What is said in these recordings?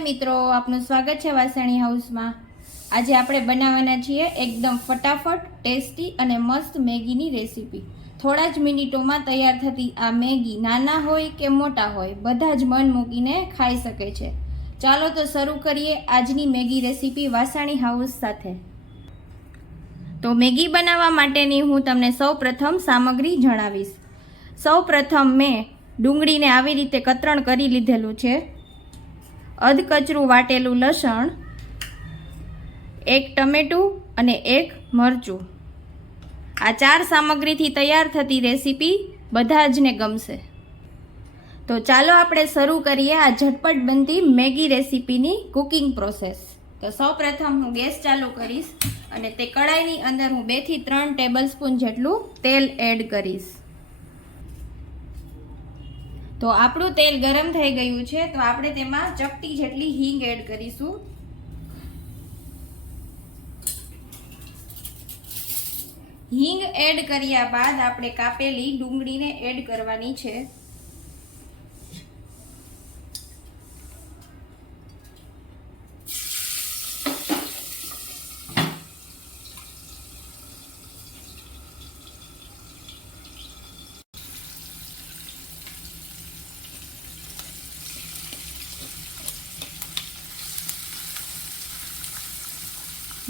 મિત્રો, આપનું સ્વાગત છે વાસણી હાઉસમાં. આજે આપણે બનાવવાના છીએ એકદમ ફટાફટ, ટેસ્ટી અને મસ્ત મેગીની રેસીપી. થોડા જ મિનિટોમાં તૈયાર થતી આ મેગી નાના હોય કે મોટા હોય, બધા જ મન મૂકીને ખાઈ શકે છે. ચાલો તો શરૂ કરીએ આજની મેગી રેસીપી વાસાણી હાઉસ સાથે. તો મેગી બનાવવા માટેની હું તમને સૌ પ્રથમ સામગ્રી જણાવીશ. સૌ પ્રથમ મેં ડુંગળીને આવી રીતે કતરણ કરી લીધેલું છે. અધકચરું વાટેલું લસણ, એક ટમેટું અને એક મરચું. આ ચાર સામગ્રીથી તૈયાર થતી રેસીપી બધા જને ગમશે. તો ચાલો આપણે શરૂ કરીએ આ ઝટપટ બનતી મેગી રેસીપીની કુકિંગ પ્રોસેસ. તો સૌપ્રથમ હું ગેસ ચાલુ કરીશ અને તે કડાઈની અંદર હું બેથી ત્રણ ટેબલ સ્પૂન જેટલું તેલ એડ કરીશ. તો આપણું તેલ ગરમ થઈ ગયું છે, તો આપણે તેમાં ચપટી જેટલી હિંગ એડ કરીશું. હિંગ એડ કર્યા બાદ આપણે કાપેલી ડુંગળીને એડ કરવાની છે.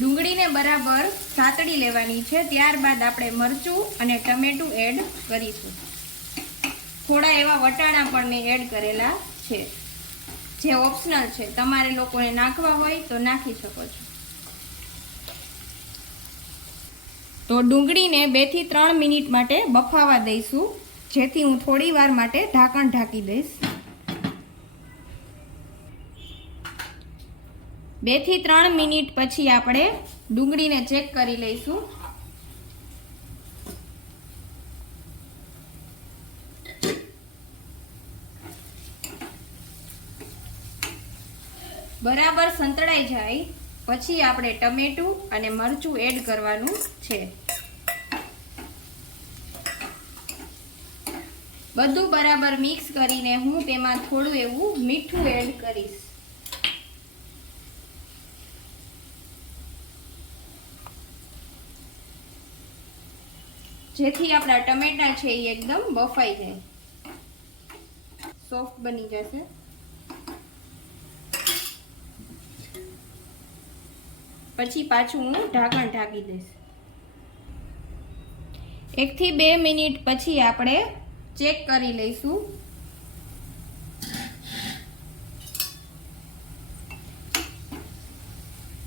ડુંગળીને બરાબર સાતડી લેવાની છે. ત્યારબાદ આપણે મરચું અને ટમેટું એડ કરીશું. થોડા એવા વટાણા પણ મેં એડ કરેલા છે. જે ઓપ્શનલ છે. તમારે લોકોને નાખવા હોય તો નાખી શકો છો. તો ડુંગળીને બેથી ત્રણ મિનિટ માટે બફાવા દઈશું. જેથી હું થોડી વાર માટે ઢાંકણ ઢાંકી દઈશ. બેથી ત્રણ મિનિટ પછી આપણે ડુંગળીને ચેક કરી લઈશું. બરાબર સંતળાઈ જાય, પછી આપણે ટમેટું અને મરચું એડ કરવાનું છે. બધું બરાબર મિક્સ કરીને હું તેમાં થોડું એવું મીઠું એડ કરીશ. જેથી આપણા ટમેટા છે એ એકદમ બફાઈ જાય. સોફ્ટ બની જશે. પછી પાછું હું ઢાંકણ ઢાંકી દઈશ. એકથી બે મિનિટ પછી આપણે ચેક કરી લઈશું.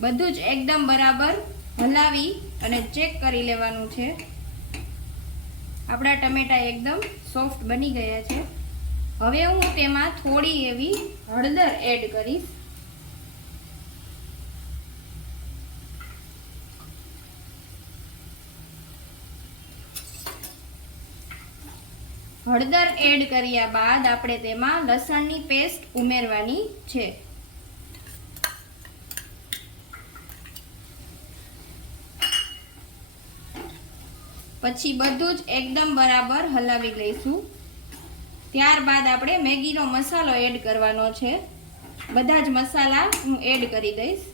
બધું જ એકદમ બરાબર હલાવી અને ચેક કરી લેવાનું છે. આપણા ટમેટા એકદમ સોફ્ટ બની ગયા છે. હવે હું તેમાં થોડી એવી હળદર એડ કરીશ. હળદર એડ કર્યા બાદ આપણે તેમાં લસણની પેસ્ટ ઉમેરવાની છે. પછી બધું જ એકદમ બરાબર હલાવી લઈશું. ત્યારબાદ આપણે મેગીનો મસાલો એડ કરવાનો છે. બધા જ મસાલા હું એડ કરી દઈશ.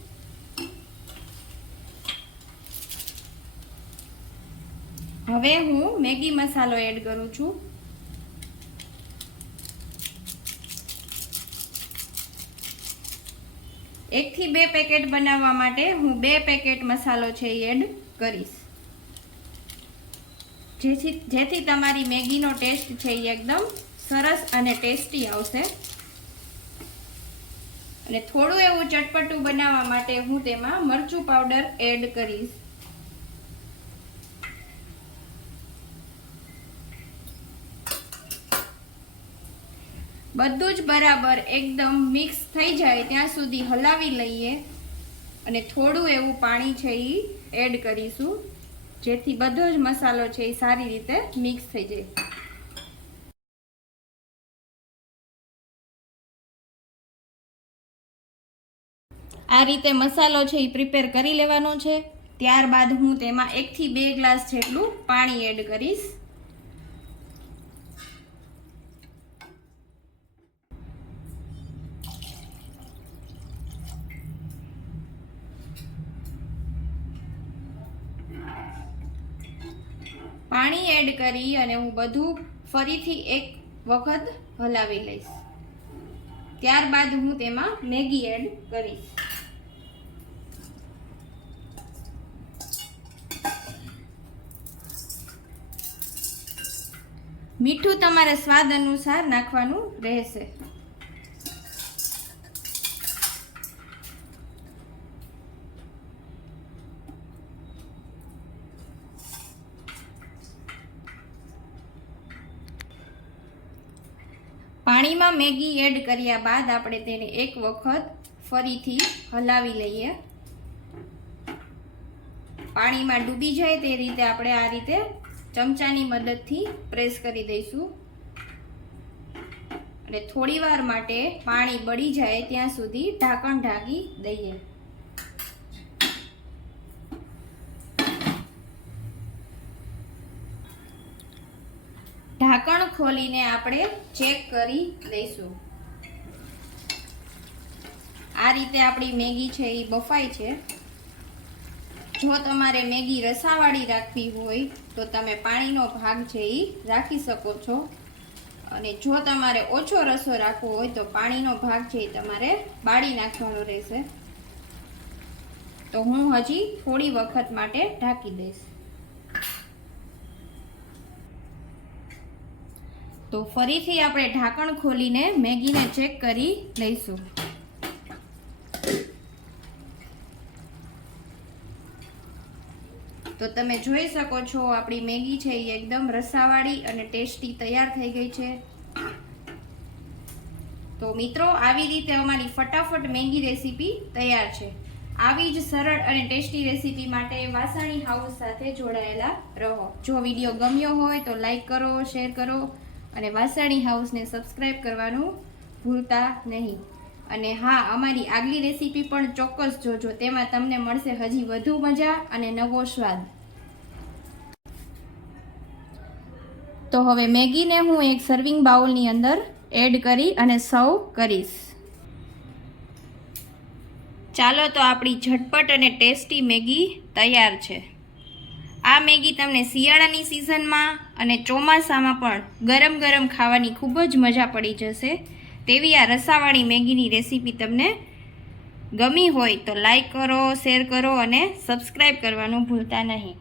હવે હું મેગી મસાલો એડ કરું છું. એકથી બે પેકેટ બનાવવા માટે હું બે પેકેટ મસાલો છે એડ કરીશ. જેથી જેથી તમારી મેગીનો ટેસ્ટ છે એ એકદમ સરસ અને ટેસ્ટી આવશે. અને થોડું એવું ચટપટું બનાવવા માટે હું તેમાં મરચું પાવડર એડ કરીશ. બધું જ બરાબર એકદમ મિક્સ થઈ જાય ત્યાં સુધી હલાવી લઈએ. અને થોડું એવું પાણી છે એ એડ કરીશું. જેથી બધો જ મસાલો છે એ સારી રીતે મિક્સ થઈ જાય. આ રીતે મસાલો છે એ પ્રિપેર કરી લેવાનો છે. ત્યારબાદ હું તેમાં એકથી બે ગ્લાસ જેટલું પાણી એડ કરીશ. પાણી એડ કરી અને હું બધું ફરીથી એક વખત હલાવી લઈશ. ત્યારબાદ હું તેમાં મેગી એડ કરીશ. મીઠું તમારે સ્વાદ અનુસાર નાખવાનું રહેશે. પાણીમાં મેગી એડ કર્યા બાદ આપણે તેને એક વખત ફરીથી હલાવી લઈએ. પાણીમાં ડૂબી જાય તે રીતે આપણે આ રીતે ચમચાની મદદથી પ્રેસ કરી દઈશું. અને થોડી વાર માટે પાણી બળી જાય ત્યાં સુધી ઢાંકણ ઢાંકી દઈએ ઢાંકણ ખોલીને આપણે ચેક કરી લઈશું. આ રીતે આપણી મેગી છે એ બફાય છે. જો તમારે મેગી રસાવાળી રાખવી હોય, તો તમે પાણીનો ભાગ છે એ રાખી શકો છો. અને જો તમારે ઓછો રસો રાખવો હોય, તો પાણીનો ભાગ છે એ તમારે બાળી નાખવાનો રહેશે. તો હું હજી થોડી વખત માટે ઢાંકી દઈશ. તો ફરીથી આપણે ઢાંકણ ખોલીને મેગીને ચેક કરી લઈશું. તો તમે જોઈ શકો છો, આપણી મેગી છે એ એકદમ રસાવાળી અને ટેસ્ટી તૈયાર થઈ ગઈ છે. તો મિત્રો, આવી રીતે અમારી ફટાફટ મેગી રેસીપી તૈયાર છે. આવી જ સરળ અને ટેસ્ટી રેસીપી માટે વાસણી હાઉસ સાથે જોડાયેલા રહો. જો વીડિયો ગમ્યો હોય તો લાઈક કરો, શેર કરો અને વાસણી હાઉસને સબસ્ક્રાઈબ કરવાનું ભૂલતા નહીં. અને હા, અમારી આગલી રેસીપી પણ ચોક્કસ જોજો. તેમાં તમને મળશે હજી વધુ મજા અને નવો સ્વાદ. તો હવે મેગીને હું એક સર્વિંગ બાઉલની અંદર એડ કરી અને સર્વ કરીશ. ચાલો તો આપણી ઝટપટ અને ટેસ્ટી મેગી તૈયાર છે. આ મેગી તમને શિયાળાની સિઝનમાં અને ચોમાસામાં પણ ગરમ ગરમ ખાવાની ખૂબ જ મજા પડી જશે. તેવી આ રસાવાળી મેગીની રેસીપી તમને ગમી હોય તો લાઈક કરો, શેર કરો અને સબસ્ક્રાઈબ કરવાનું ભૂલતા નહીં.